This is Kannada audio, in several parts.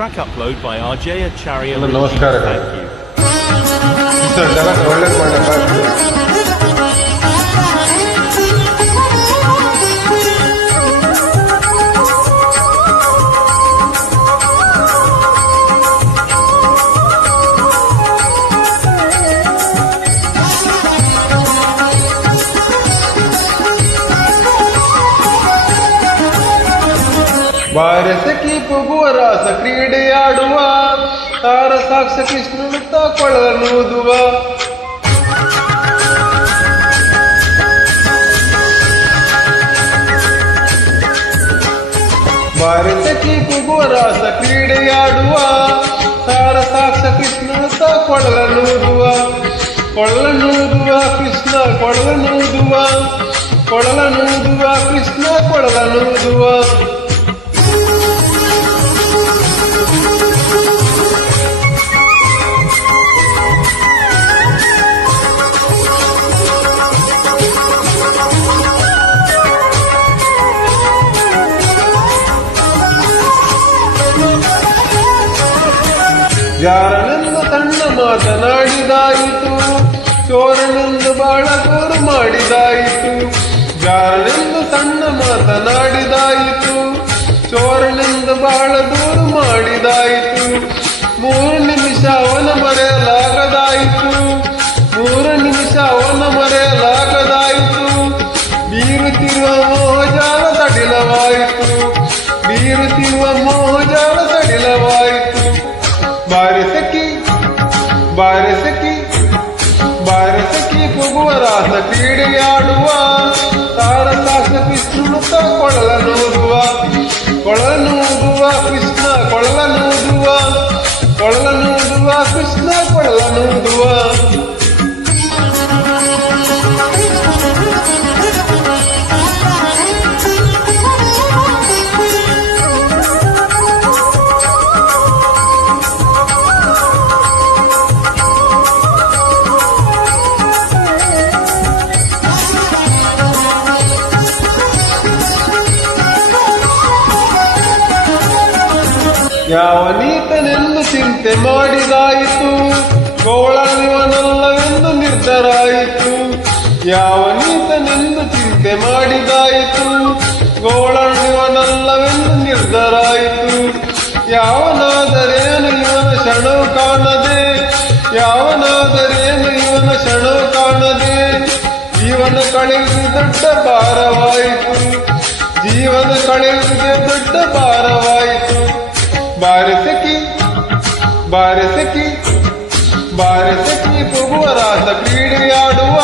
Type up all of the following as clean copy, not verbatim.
Track upload by RJ Acharya. ನಮಸ್ಕಾರ. Thank you. ಜಗತ್ತು ಒಳ್ಳೇದು ಮಾಡಪ್ಪ. ಭಾರತಕ್ಕೆ ಪಗುವ ರಾಸ ಕ್ರೀಡೆಯಾಡುವ ತಾರ ಸಾಕ್ಷ ಕೃಷ್ಣನುತ್ತ ಕೊಳಲನೂದುವ ಭಾರತಕ್ಕೆ ಪಗುವ ರಾಸ ಕ್ರೀಡೆಯಾಡುವ ತಾರ ಸಾಕ್ಷ ಕೃಷ್ಣನುತ್ತ ಕೊಳಲನೂದುವ ಕೊಳಲನೂದುವ ಕೃಷ್ಣ ಕೊಳಲನೂದುವ ಕೊಳಲನೂದುವ ಕೃಷ್ಣ ಕೊಳಲನೂದುವ ಯಾರನೆಂದು ತಣ್ಣ ಮಾತನಾಡಿದಾಯಿತು ಚೋರನೆಂದು ಬಾಳ ದೂರು ಮಾಡಿದಾಯಿತು ಯಾರನೆಂದು ಸಣ್ಣ ಮಾತನಾಡಿದಾಯಿತು ಚೋರನೆಂದು ಬಾಳ ದೂರು ಮಾಡಿದಾಯಿತು 3 ನಿಮಿಷ ಅವನ ಮರೆಯಲಾಗದಾಯಿತು 3 ನಿಮಿಷ ಅವನ ಮರೆಯಲಾಗದಾಯಿತು ಬೀರುತ್ತಿರುವ ಮೋಹಜಾಲ ಸಡಿಲವಾಯಿತು ಬೀರುತ್ತಿರುವ ಮೋಹಜಾಲ ಸಡಿಲವಾಯಿತು ಬಾರಸಕಿ ಬಾರಸಕಿ ಬಾರಸಕಿ ಪಗುವ ರಾಸ ಕ್ರೀಡೆಯಾಡುವ ತಾರ ಸಾಕ್ಷ ಕೃಷ್ಣನುತ್ತ ಕೊಳಲನೂದುವ ಕೊಳಲನೂದುವ ಕೃಷ್ಣ ಕೊಳಲನೂದುವ ಕೊಳಲನೂದುವ ಕೃಷ್ಣ ಕೊಳಲನೂದುವ ಯಾವ ನೀತನೆಂದು ಚಿಂತೆ ಮಾಡಿದಾಯಿತು ಗೋಳನಿವನಲ್ಲವೆಂದು ನಿರ್ಧಾರಾಯಿತು ಯಾವ ನೀತನೆಂದು ಚಿಂತೆ ಮಾಡಿದಾಯಿತು ಗೋಳನಿವನಲ್ಲವೆಂದು ನಿರ್ಧಾರಾಯಿತು ಯಾವನಾದರೇನು ಇವನ ಕ್ಷಣವು ಕಾಣದೆ ಯಾವನಾದರೇನು ಇವನ ಕ್ಷಣವು ಕಾಣದೆ ಜೀವನ ಕಳೆಯುವುದು ದೊಡ್ಡ ಭಾರವಾಯಿತು ಜೀವನ ಕಳೆಯುವುದೇ ದೊಡ್ಡ ಭಾರವಾಯಿತು ಬಾರಸಕಿ ಬಾರಸಕಿ ಬಾರಸಕಿ ಪಗುವ ರಾಸ ಕ್ರೀಡೆಯಾಡುವ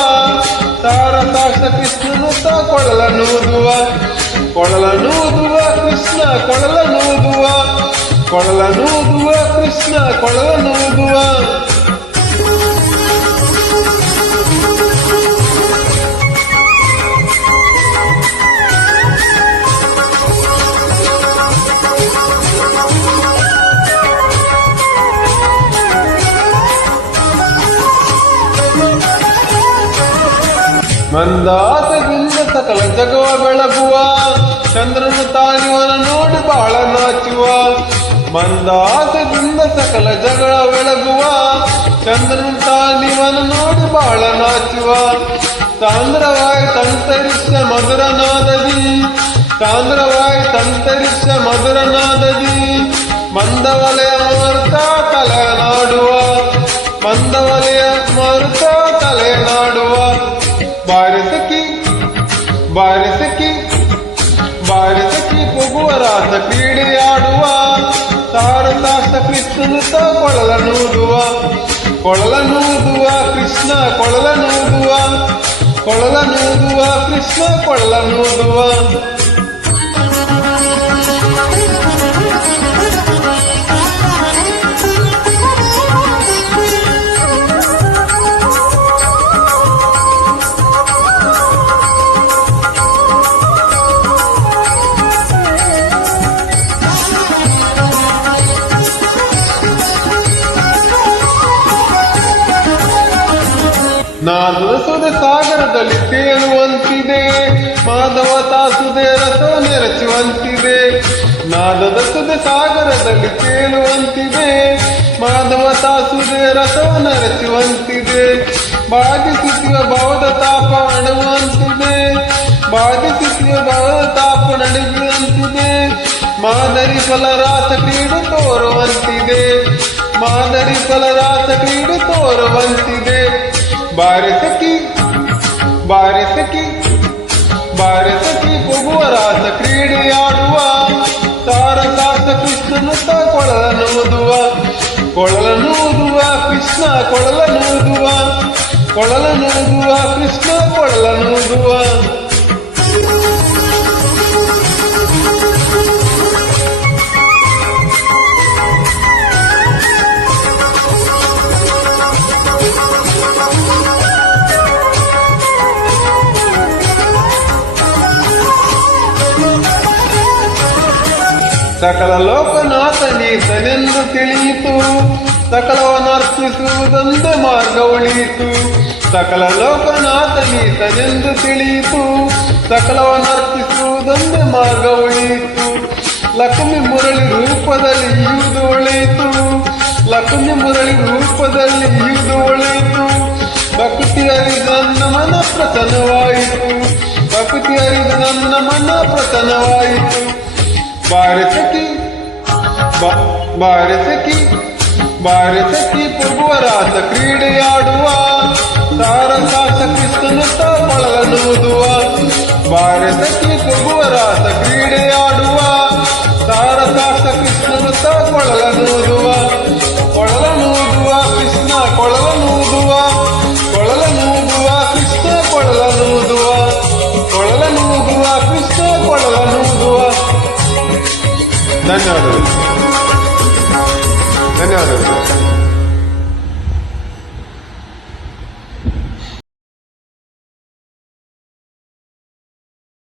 ತಾರ ಸಾಕ್ಷ ಕೃಷ್ಣನುತ್ತ ಕೊಳಲನೂದುವ ಕೊಳಲನೂದುವ ಕೃಷ್ಣ ಕೊಳಲನೂದುವ ಕೊಳಲನೂದುವ ಕೃಷ್ಣ ಕೊಳಲನೂದುವ ಮಂದಾಸದಿಂದ ಸಕಲ ಜಗವ ಬೆಳಗುವ ಚಂದ್ರನು ತಾನಿವನ ನೋಡಿ ಬಾಳ ನಾಚುವ ಮಂದಾಸದಿಂದ ಸಕಲ ಜಗಳ ಬೆಳಗುವ ಚಂದ್ರನು ತಾನಿವನ ನೋಡಿ ಬಾಳ ನಾಚುವ ಸಾಂದ್ರವಾಯಿ ತಂತರಿಷ ಮಧುರನಾದದಿ ಸಾಂದ್ರವಾಯಿ ತಂತರಿಷ ಮಧುರನಾದದಿ ಮಂದವಲಯ ಮಾರುತ ತಲೆನಾಡುವ ಮಂದವಲಯ ಮಾರುತ ತಲೆನಾಡುವ ಬಾರಸಕಿ ಬಾರಸಕಿ ಬಾರಸಕಿ ಪಗುವ ರಾಸ ಕ್ರೀಡೆಯಾಡುವ ತಾರ ಸಾಕ್ಷ ಕೃಷ್ಣನುತ್ತ ಕೊಳಲನೂದುವ ಕೊಳಲನೂದುವ ಕೃಷ್ಣ ಕೊಳಲನೂದುವ ಕೊಳಲನೂದುವ ಕೃಷ್ಣ ಕೊಳಲನೂದುವ ನಾದದ ಸುದ ಸಾಗರದಲ್ಲಿ ತೇಲುವಂತಿದೆ ಮಾಧವ ತಾಸುದೆ ರಸವ ನೆರಚುವಂತಿದೆ ನಾದದ ಸುದ ಸಾಗರದಲ್ಲಿ ತೇಲುವಂತಿದೆ, ಮಾಧವ ತಾಸುದೆ ರಸವ ನರಚುವಂತಿದೆ, ಬಾಧಿಸುತ್ತಿರುವ ಭಾವದ ತಾಪ ಅಣುವಂತಿದೆ, ಬಾಧಿಸುತ್ತಿರುವ ಭಾವದ ತಾಪ ನಡುಗುವಂತಿದೆ, ಮಾದರಿ ಫಲರಾಸ ಕ್ರೀಡು ತೋರುವಂತಿದೆ, ಮಾದರಿ ಫಲರಾಸ ಕ್ರೀಡು ತೋರುವಂತಿದೆ. ಬಾರೆ ಸಖಿ ಬಾರೆ ಸಖಿ ಬಾರೆ ಸಖಿ ಹೋಗುವ ರಾಸ ಕ್ರೀಡೆಯಾಡುವ, ತಾರಕಾಸ ಕೃಷ್ಣನುತ್ತ ಕೊಳಲನೂದುವ, ಕೊಳಲನೂದುವ ಕೃಷ್ಣ ಕೊಳಲನೂದುವ, ಕೊಳಲನೂದುವ ಕೃಷ್ಣ ಕೊಳಲನೂದುವ. ಸಕಲ ಲೋಕನಾಥನೀತನೆಂದು ತಿಳಿಯಿತು, ಸಕಲವನ್ನರ್ಪಿಸುವುದೊಂದೇ ಮಾರ್ಗ ಉಳಿಯಿತು. ಸಕಲ ಲೋಕನಾಥನೀತನೆಂದು ತಿಳಿಯಿತು, ಸಕಲವನ್ನರ್ಪಿಸುವುದೊಂದೇ ಮಾರ್ಗ ಉಳಿಯಿತು. ಲಕ್ಷ್ಮಿ ಮುರಳಿ ರೂಪದಲ್ಲಿ ಇಯುವುದು ಒಳೆಯಿತು, ಲಕ್ಷ್ಮಿ ಮುರಳಿ ರೂಪದಲ್ಲಿ ಇಯುವುದು ಒಳೆಯಿತು. ಭಕ್ತಿ ಅರಿದು ನನ್ನ ಮನ ಪ್ರಸನ್ನವಾಯಿತು, ಭಕ್ತಿ ಅರಿದು ನನ್ನ ಮನ ಪ್ರಸನ್ನವಾಯಿತು. ಬಾರೆ ಸಖಿ ಬಾರೆ ಸಖಿ ಬಾರೆ ಸಖಿ ಪ್ರಭುವ ರಾಸ ಕ್ರೀಡೆಯಾಡುವ, ತಾರಕಾಸ ಕೃಷ್ಣನುತ್ತ ಕೊಳಲನೂದುವ. ಬಾರೆ ಸಖಿ ಪ್ರಭುವ ರಾಸ ಕ್ರೀಡೆಯಾಡುವ, ತಾರಕಾಸ ಕೃಷ್ಣನುತ್ತ ಕೊಳಲನೂದುವ, ಕೊಳಲನೂದುವ ಕೃಷ್ಣ ಕೊಳಲನೂದುವ, ಕೊಳಲನೂದುವ ಕೃಷ್ಣ ಕೊಳಲನೂದುವ, ಕೊಳಲನೂದುವ ಕೃಷ್ಣ ಕೊಳಲನೂದುವ. ಧನ್ಯವಾದಗಳು ಧನ್ಯವಾದಗಳು.